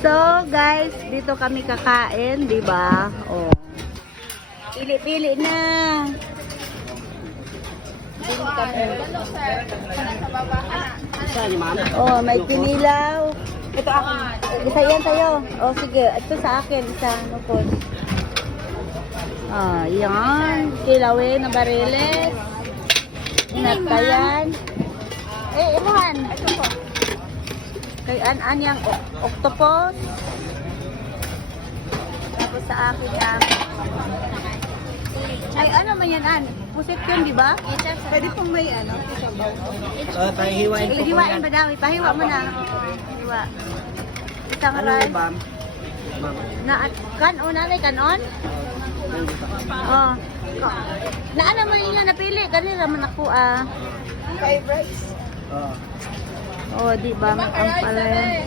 So, guys, dito kami kakain, di ba? Oh. Pili-pili na. Pili kami. Oh, may pinilaw. Ito akin. Isa yan tayo. Oh, sige. Ito sa akin. Isa. Ano po? Ah, yan. Kilawin na bariles. Inatayan. Imuhan. Ito po. Kay an yang octopus. Tapos sa akin yan. Ay, ano man yan, An? Pusit yun, di ba? Pwede pong may ano. Pahihiwain po. Hiwain ba daw? Ipahiwa mo na. Hiwa. Isang rice. Kanon, nanay, kanon? Oh. Na ano mo yun napili? Kanila man ako, ah. Oo. Oh, di ba? Ang pala yan.